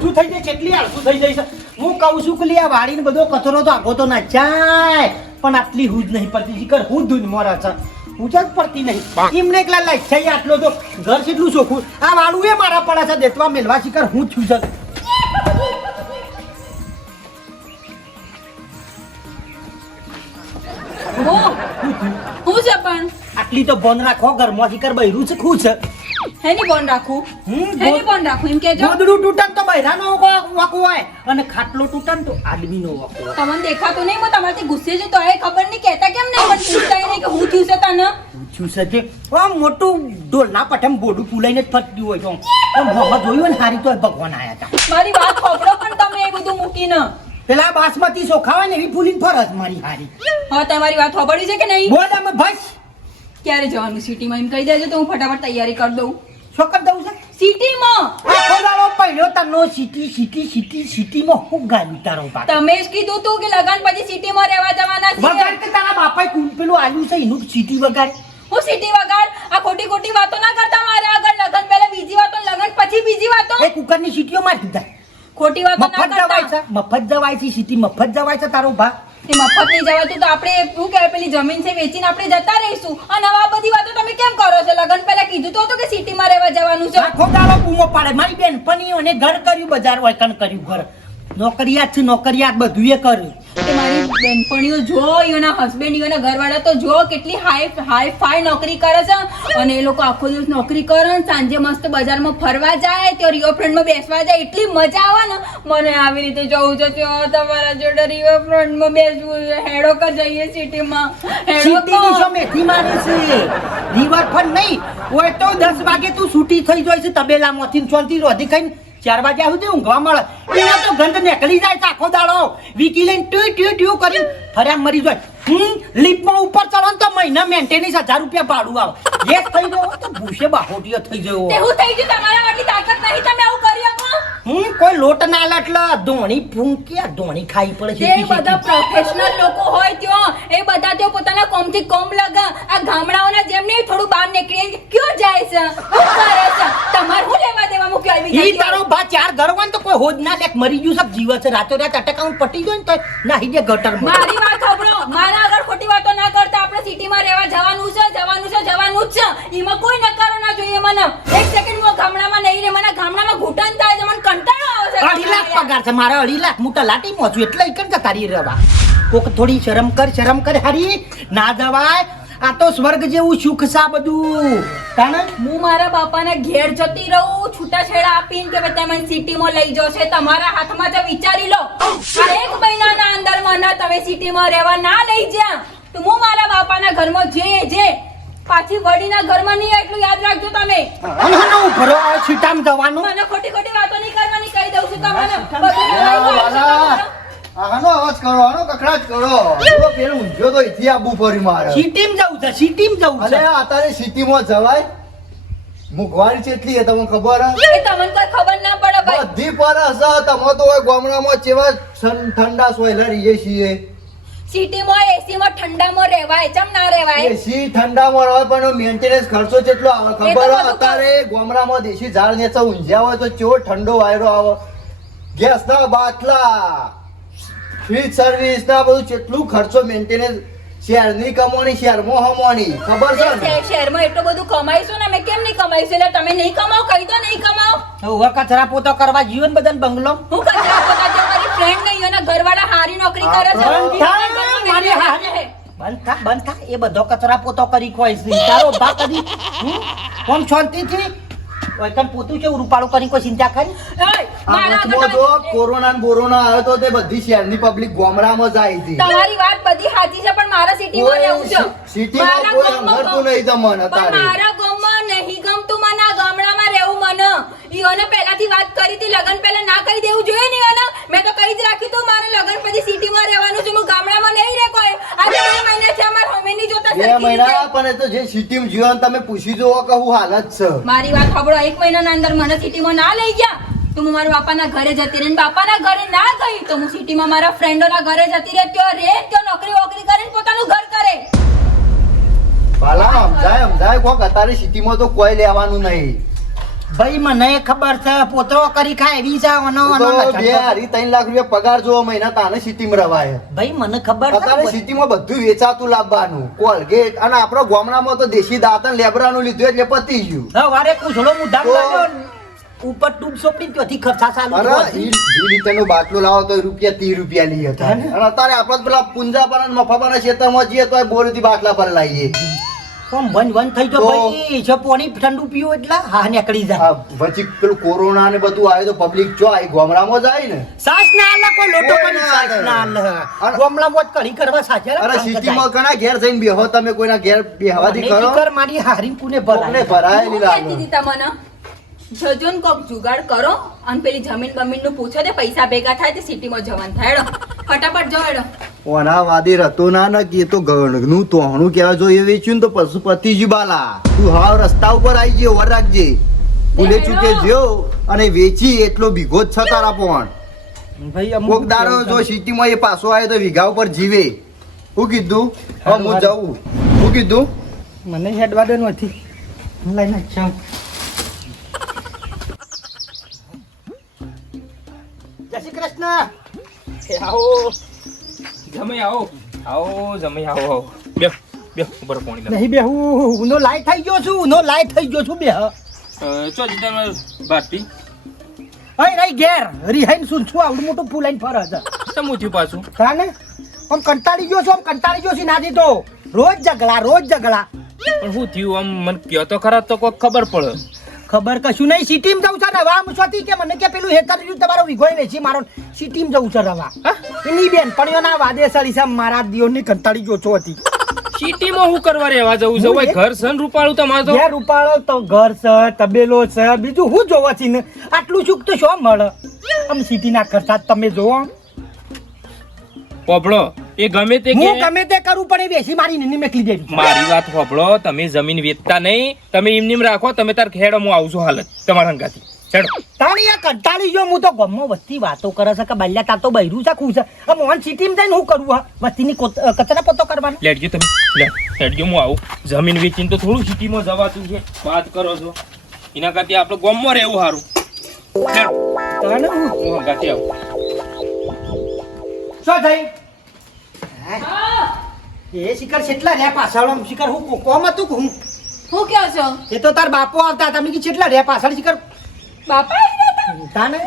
આળસુ થઈ જાય કેટલી આળસું થઈ જાય છે? હું કહું છું કે લી આ વાડીને બધો કચરો તો આગો તો ના જાય. પણ આટલી હું જ નહીં પડતી. શીખર હું ધૂન મોરા છે. હું જ પડતી નહીં. એમને એકલા લાઈફ છે આટલો તો ઘર કેટલું ચોખ્ખું? આ વાળું એ મારા પડે છે દેતવા મેલવા. શીખર હું જ છું છે હું? છે પણ? આટલી તો બંધ રાખો ઘરમાં શીખર બૈરું છે ખુશ છે. હેની બોન રાખું? હેની બોન- રાખું એમ કેજો ગોદડું તૂટન તો બૈરાનો વાંકો હોય અને ખાટલો તૂટન તો આદમીનો વાંકો હોય. તમને દેખાતો નહીં હું તમારાથી ગુસ્સે છું તો એ ખબર નહીં કહેતા કેમ નહીં મને પૂછતા નહીં કે હું થયું છે તને? પૂછ્યું છે કે મોટું ઢોલના પઠમ બોડું ફૂલાઈને જ ફરતું હોય તો આમ મોંમાં જોયું ને હારી તો ભગવાન આયા હતા. મારી વાત ખોપડો પણ તમે એ બધું મૂકીને. પેલા બાસમતી ચોખા હોય ને એવી ફૂલીને ફરજ મારી હારી. હા તમારી વાત ખોપડી છે કે નહીં? બોલ અમે બસ ક્યારે જવાનું? સિટીમાં એમ કહી દેજો તો હું ફટાફટ તૈયારી કરી દઉં. ચોકર દઉં છે? સિટીમાં? આખો દાડો સિટી સિટી સિટી સિટીમાં હું ગાલી તારો તમે જ કીધું તું કે લગન પછી સિટીમાં રહેવા જવાના વગાડ કે તારા બાપાએ કુલ પેલું આલ્યું છે એનું સિટી વગાડ? હું સિટી વગાડ? આ ખોટી ખોટી વાતો ના કરતા મારા આગળ લગન પહેલા બીજી વાતો લગન પછી બીજી વાતો? એ કુકરની સિટીઓ મારી દીધા. ખોટી વાતો ના મફત જવાય છે મફત જવાય છે સિટી મફત જવાય છે તારો ભા. તે મફત નહીં જવાતું તો આપણે શું કહેવાય? પેલી જમીન છે વેચીને આપણે જતા રહીશું. અને હવે આ બધી વાતો તમે કેમ કરો છો? લગન પહેલા કીધું તો હતું કે સિટીમાં રહેવા જવાનું છે? આખો દાડો બૂમો પાડે. મારી બેન પણીઓને ઘર કર્યું, બજાર હોય કર્યું, ઘર. નોકરિયાત છે નોકરિયાત બધું એ કર્યું કે મારી બેનપણીઓ જો એના હસબન્ડ એના ઘરવાળા તો જો કેટલી હાઈ હાઈ ફાઈ નોકરી કરે છે. અને એ લોકો આખો દિવસ નોકરી કરે ને સાંજે મસ્ત બજારમાં ફરવા જાય ત્યાં રિવરફ્રન્ટમાં બેસવા જાય એટલી મજા આવે ને. મને આવી રીતે જવું છે તો તમારા જોડે રિવરફ્રન્ટમાં બેસવું છે. હેડો કા જઈએ સિટીમાં હેડો ક મેથી મારી છે? રિવરફ્રન્ટ નહીં. હોય તો દસ વાગે તું છૂટી થઈ જાય છે તબેલામાંથી ને રોધી ખાઈને ચાર વાગ્યા સુધી ઊંઘવા મળે. એના તો ગંધ નીકળી જાય આખો દાડો. વીકી લઈને ટ્યુ ટ્યુ ટ્યુ કરી ફર્યા મરી જાય. હમ લિફ્ટમાં ઉપર ચડો તો મહિના મેન્ટેનન્સ હજાર રૂપિયા ભાડું આવે. ગેસ થઈ ગયો તો ભૂસે બાહોટીઓ થઈ ગયો હું થઈ ગયું, તમારા આટલી તાકાત નહીં, તમે આવું હમ કોઈ લોટ ના લે ધોણી ફૂંકી ધોણી ખાઈ પડે છે. એ બધા પ્રોફેશનલ લોકો હોય ત્યાં એ બધા ત્યાં પોતાના કોમથી કોમ લગા આ ગામડાઓના જેમ નહીં થોડું બહાર નીકળી ક્યો જાય છે? હું કરે છે? તમારે હું લેવા દેવા મૂક્યો આવી ઈ તારો બા ચાર ઘર તો કોઈ હોજ ના લેક મરી ગયું સબ જીવ છે રાતો રાત અટકાઉન પટી ગયો ને તો નાહી દે ગટર મારી વાત ખબરો મારા આગળ ખોટી વાતો ના આપણે સિટીમાં રહેવા જવાનું છે જવાનું છે જવાનું જ છે. એમાં કોઈ નકારો ના જોઈએ મને. એક સેકન્ડ હું ગામડામાં નહીં રે મને ગામડામાં ઘૂંટણ થાય છે મને કંટાળો આવે છે અઢી લાખ પગાર છે મારા અઢી લાખ. મોટા લાટી મોચું એટલે ઈ કરતા તારી રહેવા કોક થોડી શરમ કર શરમ કર હારી. ના જવાય. આ તો સ્વર્ગ જેવું સુખ સા બધું. તાણે? હું મારા બાપાને ઘેર જતી રહું છૂટાછેડા આપીને કે ભાઈ તમે સિટીમાં લઈ જશે તમારા હાથમાં છે વિચારી લો. એક મહિનાના અંદર મને તમે સિટીમાં રહેવા ના લઈ જ્યા. તો હું મારા બાપાના ઘરમાં જે જે પાછી વડીના ઘરમાં નહીં એટલું યાદ રાખજો તમે. અનહનો ભરો આ છીટામ જવાનું મને ખોટી ખોટી વાતો નહીં કરવાની કહી દઉં છું તમને. આનો અવાજ કરો આનો કકડાટ કરો. જો પેલું ઊંઝો તો અહીંથી આબુ ફરી મારે. સિટીમ જવું છે સિટીમ જવું અરે છે અત્યારે સિટીમાં જવાય? મુગવારી ચેટલી છે તમને ખબર હે? એ તમને કોઈ ખબર ના પડે ભાઈ. બધી પર છે તમે તો ગામડામાં ચેવા ઠંડા સોયલા રહીએ છીએ. સિટીમાં એસીમાં ઠંડામાં રહેવાય ચમ ના રહેવાય? એસી ઠંડામાં રહે પણ મેન્ટેનન્સ ખર્ચો કેટલો આવે? ખબર અત્યારે ગામડામાં દેશી ઝાડ નેચા ઊંઝ્યા હોય તો કેવો ઠંડો વાયરો આવે? ગેસના બાટલા ફ્રીજ સર્વિસ ના બધું કેટલું ખર્ચો મેન્ટેનન્સ શહેરની કમાણી શહેરમાં હમવાની ખબર છે ને? શહેરમાં એટલું બધું કમાઈશું ને અમે કેમ નહીં કમાઈશું? એટલે તમે નહીં કમાઓ કહી દો નહીં કમાઓ કચરા પોતો કરવા જીવન બદલ બંગલો? હું કચરા પોતા friend નહીં એના ઘરવાળા હારી નોકરી કરે છે. મારી હારી. બંધ થા બંધ થા એ બધો કચરા પોતો કરી કોઈ છે. તારો બા કદી? કોમ શાંતિથી? કોઈ કણ પોતું છે રૂપાળું કરી કોઈ ચિંતા કરી? ઓય, વચમાં કોરોના બોરોના આવ્યો તો તે બધી શહેરની પબ્લિક ગામડામાં જ આવી હતી તમારી વાત બધી સાચી છે પણ મારા સિટીમાં રહેવું છે. સિટીમાં મારા કોઈ ગામમાં નહીં તમને અત્યારે. મારા ગામમાં નહીં ગમતું મને ગામડામાં રહેવું મને. ઈઓને પહેલાથી વાત કરી હતી લગન પહેલા ના કહી દેવું જોઈએ ને ઈઓને મેં તો કહી જ રાખ્યું તું મારે લગન પછી સિટીમાં રહેવાનું છે હું ગામડામાં નહીં રહે કોઈ. આજે બે મહિના છે અમાર હોમે નહીં જોતા બે મહિના? પણ એ તો જે સિટીમાં જીવન તમે પૂછી જો કે હું હાલત છે. મારી વાત સાંભળો એક મહિનાના અંદર મને સિટીમાં ના લઈ ગયા તો હું મારા બાપાના ઘરે જતી રહી બાપાના ઘરે ના ગઈ તો હું સિટીમાં મારા ફ્રેન્ડોના ઘરે જતી રહી ત્યાં રે ત્યાં નોકરી વોકરી કરીને પોતાનું ઘર કરે. ભાલા સમજાય સમજાય કોક અત્યારે સિટીમાં તો કોઈ લેવાનું નહીં. ભાઈ મને ખબર છે પોતરો કરી ખાય એવી ઓનો બે હારી ત્રણ લાખ રૂપિયા પગાર જોવો મહિના તાને સિટીમાં રવાય. ભાઈ મને ખબર છે છે સિટીમાં બધું વેચાતું લાવવાનું. કોલગેટ અને આપણો ગામડામાં તો દેશી દાંતણ લેબરાનું લીધું એટલે પતી ગયું. વારે કૂસડો મુઢા તો- લાગ્યો ઉપર ટૂબ સોપડી ત્યાંથી ખર્ચા ચાલુ અરે. ઈ ઈ બાટલો લાવો તો રૂપિયા ત્રીસ રૂપિયા લઈએ હતા. અને અત્યારે આપણે પેલા પુંજાપાના ને મફાપાના ખેતરમાં જઈએ તો બોરથી બાટલા પર લાવીએ. કોમ બંધ બંધ થઈ ગયો ભાઈ છે પોણી ઠંડુ પીવું એટલે હા નીકળી જાય. પછી પેલું કોરોના ને બધું આવ્યું તો પબ્લિક જો આ ગામડામાં જાય ને સાસ ના. આલે કોઈ લોટો કરી સાસ ના આલે અરે- ગામડા મોત કરવા સાચે અરે સિટીમાં ઘણા ઘેર જઈને બેહો તમે કોઈના ઘેર બેહવાથી કરો. કર મારી હારી કુને ભરાય. ભરાયેલી હું કહેતી લાગે તમને? જજો ને કોક જુગાડ કરો અને પેલી જમીન બમીનનું પૂછો તે પૈસા ભેગા થાય તે સિટીમાં જવાનું થાય ફટાફટ હેડો. ઓના વાદી રતો ના ને કે તો ઘણનું તોહણું કહેવા જો એ વેચ્યું ને તો પશુપતિજી બાલા. તું હાવ રસ્તા ઉપર આવી ગયો ઓર રાખજે. ભૂલે ચૂકે જ્યો અને વેચી એટલો ભીગો જ છે તારા પણ. ભાઈ અમુક કોક દાડો જો સિટીમાં એ પાછો આવ્યો તો વીઘા ઉપર જીવે. હું કીધું હવે હું જાઉં. હું કીધું મને હેડવા દે નથી. લઈને જાઉં. જય શ્રી કૃષ્ણ. આવો. જમાઈ આવો આવો જમાઈ આવો. આવો બે બે ઉપર પાણી નહીં બે હું ઉનો લાઈ થઈ ગયો છું ઉનો લાઈ થઈ ગયો છું બે ચો જી તમે બાટી? અહીં રહી ઘેર રિહાઈન સુન છું આવડું મોટું ફૂલ આઈને ફરે છે સમું થયું પાછું? આમ કંટાળી ગયો છું આમ કંટાળી ગયો છું નાજી તો. રોજ ઝઘડા રોજ ઝઘડા. પણ શું થયું આમ મને કહો તો ખરા તો કોઈ ખબર પડે. ખબર કશું નહીં. સિટીમાં જવું છે રવા મુસવાથી કે મને કે પેલું હેતર રહ્યું તમારો વિગોય છે મારો. સિટીમાં જવું છે રવા. એની બેન પણ ના વાદે સળી છે મારા દિયોની કંટાળી છો હતી સિટીમાં હું કરવા રહેવા જવું છે? ભાઈ ઘર સન રૂપાળું તમારે તો? રૂપાળો તો ઘર છે તબેલો છે બીજું હું જોવા છે ને? આટલું સુખ તો શું મળે? આમ સિટીના કરતા તમે જોવો પોપડો એ ગમે તે હું ગમે તે કરું પણ એ બેસી મારી નીની મેકલી દેવી. મારી વાત હોભળો તમે જમીન વેચતા નહીં તમે એમ નેમ રાખો તમે તાર ખેડો હું આવું છું હાલત તમારા હંગાથી. ચડો તાણી આ કંટાળી ગયો હું તો ગમો વસ્તી વાતો કરે છે કે બાલ્યા તાર તો બૈરું છે ખુશ છે. મોહન સિટીમાં જઈને હું કરું હા? વસ્તીની કચરા પોતો કરવાનો. લેટજો તમે. લેટજો હું આવું. જમીન વેચીને તો થોડું સિટીમાં જવાતું છે. વાત કરો છો. એના કરતી આપણે ગામમાં રહેવું સારું. ચડો હું હંગાથી આવું. શું થઈ એ શિખર કેટલા રહ્યા પાછળ શિખર હું કોમ હતું કે હું? હું કહો છો? એ તો તાર બાપો આવતા તમે કે કેટલા રહ્યા પાછળ શિખર બાપા તાને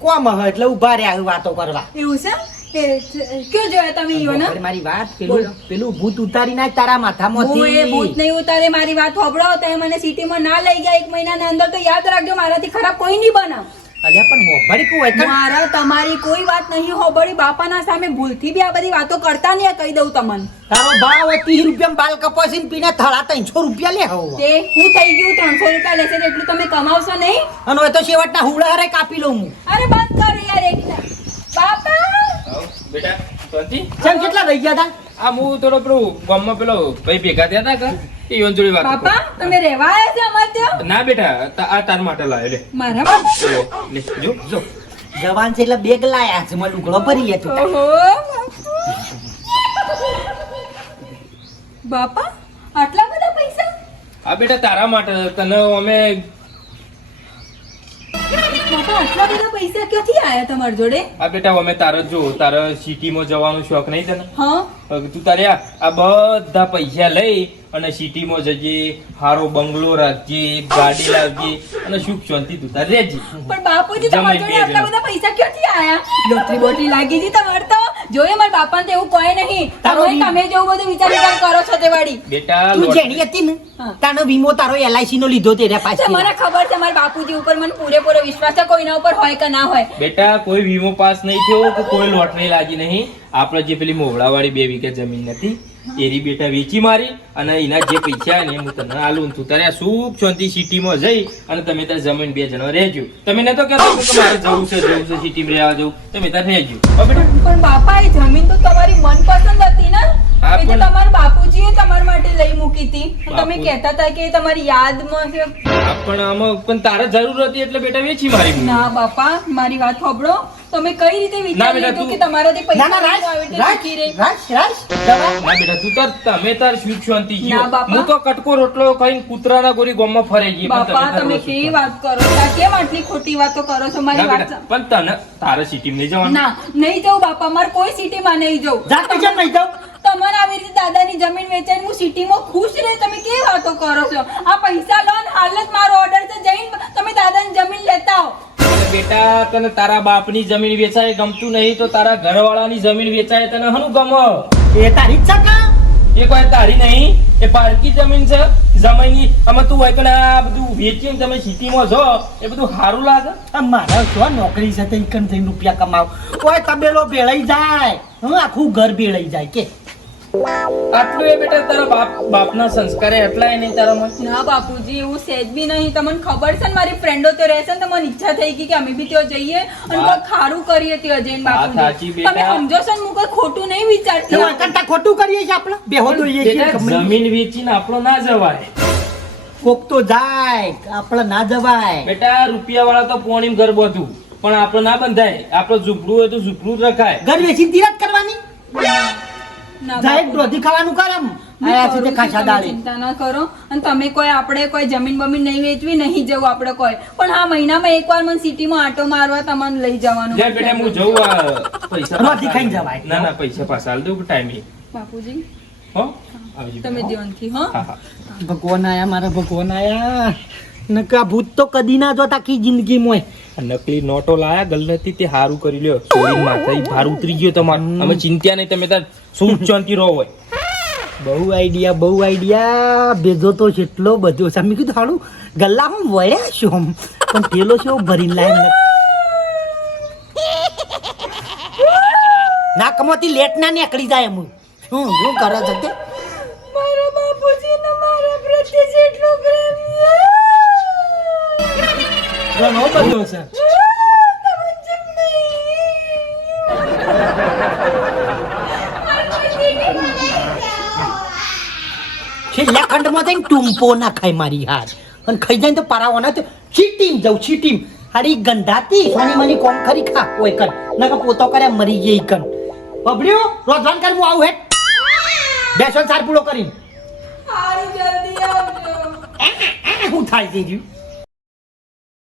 કોમ હ એટલે ઊભા રહ્યા વાતો કરવા. એવું છે? કયો જોયા તમે મારી વાત પેલું પેલું ભૂત ઉતારી નાખ તારા હું એ ભૂત નહીં ઉતારે મારી વાત હોભળો. તમે મને સિટીમાં ના લઈ ગયા એક મહિનાના અંદર. તો યાદ રાખજો મારાથી ખરાબ કોઈ નહીં બનાવ. અલ્યા પણ હોબળી કું હોય મારા તમારી કોઈ વાત નહીં હોબળી બાપાના સામે ભૂલથી બી આ બધી વાતો કરતા નહીં કહી દઉં તમને. તારો ભાવ ત્રીસ રૂપિયા બાલ કપાસીને પીને થળા ત્રણસો રૂપિયા લે હો તે હું થઈ ગયું? ત્રણસો રૂપિયા લેશે તો એટલું તમે કમાવશો નહીં? અને હોય તો છેવટના હુડા હારે કાપી લઉં હું. અરે બંધ કર યાર એક બાપા! બેટા શાંતિ? ચમ કેટલા રહી ગયા હતા આ હું થોડો પેલો ગામમાં પેલો ભાઈ ભેગા થયા હતા કે એ યોન જોડે વાત બાપા તમે રહેવા આવ્યા છે અમારે ત્યાં? ના બેટા આ તાર માટે લાવ્યો લે. મારા બા- લે, લે જો જો. જવાન છે એટલે બેગ લાયા છે મને લુગડો ભરી લે તું. બાપા. આટલા બધા પૈસા? આ બેટા તારા માટે. તને અમે આટલા બધા પૈસા ક્યાંથી આયા તમારી જોડે? આ બેટા અમે તારે જો તારે સિટીમાં જવાનો શોખ નહીં તને? હા. તું તારે આ બધા પૈસા લઈ અને સિટીમાં જજે હારો બંગલો રાખજે ગાડી લાવજે અને સુખ શાંતિ તું તાર રહેજે. પણ બાપુજી તમારા જોડે આટલા બધા પૈસા ક્યાંથી આયા? લોટરી બોટરી લાગી હતી તમારે તો? જોઈએ મારા બાપાને તો એવું કોઈ નહીં. તારો તમે જેવું બધું વિચાર વિચાર કરો છો તે વાળી બેટા તું લોટ- હતી ને તારો વીમો તારો એલઆઈસી નો લીધો તે રહ્યા પાછી મને ખબર છે મારા બાપુજી ઉપર મને પૂરેપૂરો વિશ્વાસ છે કોઈના ઉપર હોય કે ના હોય. બેટા કોઈ વીમો પાસ નહીં થયો કે કોઈ લોટરી લાગી નહીં. આપણે જે પેલી મોવડાવાળી બે વીઘા જમીન નથી એરી બેટા વેચી મારી અને એના જે પૈસા ને હું તને આલું ને તું તારે સુખ શાંતિ સિટીમાં જઈ અને તમે તાર જમીન બે જણા રહેજો. તમે નતો કહેતો કે મારે જવું છે જવું છે, સિટીમાં રહેવા જવું. તમે તાર રહેજો. પણ બાપા, એ જમીન તો તમારી મનપસંદ હતી ને? એ તો તમારા બાપુજીએ તમારા માટે લઈ મૂકી હતી. તમે કહેતા હતા કે તમારી યાદમાં છે. પણ આમાં પણ તારે જરૂર હતી એટલે બેટા વેચી મારી ના બાપા મારી વાત સાંભળો. તમે કઈ રીતે ના, વિચારી લીધું કે તમારા તે પૈસા ના રાજ રાજ રાજ રાજ ના બેટા તું તાર તમે તાર સુખ શાંતિ ના, જીવો હું તો કટકો રોટલો ખાઈને કૂતરાના ગોરી ગોમમાં ફરે ગઈ બાપા તમે કેવી વાત કરો છો? કે કેમ આટલી ખોટી વાતો કરો છો? મારી વાત પણ તને તારે સિટી નહીં જવાનું. ના નહીં જવું બાપા. મારે કોઈ સિટીમાં નહીં જવું. જાતે કેમ નહીં જાઉં? તમારે આવી રીતે દાદાની જમીન વેચાઈને હું સિટીમાં ખુશ રહે તમે કેવી વાતો કરો છો? આ પૈસા લો ને હાલ જ મારો ઓર્ડર છે જઈને તમે દાદાની જમીન લેતા આવો. બેટા તને તારા બાપની જમીન વેચાય ગમતું નહીં તો તારા ઘરવાળાની જમીન વેચાય તને હનું ગમો? એ તારી જ છે એ કોઈ તારી નહીં એ પારકી જમીન છે જમીનની. અમે તું હોય કે આ બધું વેચીને તમે સિટીમાં છો એ બધું સારું લાગે. આ મારા શું નોકરી છે તે ઇકન થઈને રૂપિયા કમાવ? ઓય તબેલો ભેળાઈ જાય. હું આખું ઘર ભેળાઈ જાય કે? આટલું એ બેટા તારા બાપ બાપના સંસ્કારે એટલાય નહીં તારામાં ના બાપુજી એવું સેજ બી નહીં. તમને ખબર છે ને મારી ફ્રેન્ડો તો રહેશે ને તમને ઈચ્છા થઈ ગઈ કે અમે બી ત્યાં જઈએ અને કોઈ ખારું કરીએ ત્યાં જઈને બાપુજી. તમે સમજો છો ને હું કોઈ ખોટું નહીં વિચારતી હું કરતા ખોટું કરીએ છીએ આપણે? બેહો દોઈએ છીએ જમીન વેચીને આપણો ના જવાય. કોક તો જાય આપણે ના જવાય. બેટા રૂપિયા વાળા તો પોણીમ ઘર બધું. પણ આપણે ના બંધાય. આપણે ઝૂપડું હોય તો ઝૂપડું જ રખાય. ઘર વેચીને તિરત કરવાની? રોધી ખાવાનું કરમ તે ખાસા તમે ચિંતા ના કરો. અને તમે કોઈ આપણે કોઈ જમીન બમીન નહીં વેચવી નહીં જવું આપણે કોઈ. પણ હા મહિનામાં એકવાર મને સિટીમાં આટો મારવા તમને લઈ જવાનું લે બેટા હું જઉં પૈસા રોટી ખાઈને જવાય. ના ના પૈસા પાછા હાલ દઉં ટાઈમે. બાપુજી. હો? તમે ધ્યાનથી હા. ભગવાન આયા મારા ભગવાન આયા. નકા ભૂત તો કદી ના જોતા કી જિંદગીમાં નકલી નોટો લાયા ગલતી તે હારું કરી લ્યો. છોડીને માથે ભાર ઉતરી ગયો તમારે. અમે ચિંતા નહીં તમે તાર સુખ શાંતિ રહો હોય? બહુ આઈડિયા બહુ આઈડિયા. ભેજો તો એટલો બધો છે. મેં કીધું હાડું ગલ્લા હું વળ્યા છું આમ. પણ પેલો છે ભરી લાય ના કમોતી લેટ ના નીકળી જાય એમ. શું શું કરે છે ઘણો બધો છે. છેલ્લા ખંડમાં થઈને ટૂંપો ના ખાય મારી હાર. અને ખાઈ જાય ને તો પરાવાના તો ચીટીમ જાઉં ચીટીમ. હારી ગંધાતી સોની મની કોમ ખરી ખા? ઓય કર. નકા પોતો કરે મરી ગઈ કન બબડ્યો રોજવાન કર હું આવું હેટ બેસો સાર પૂળો કરી હારી જલ્દી આવજો. હું થાય દીધું જીવ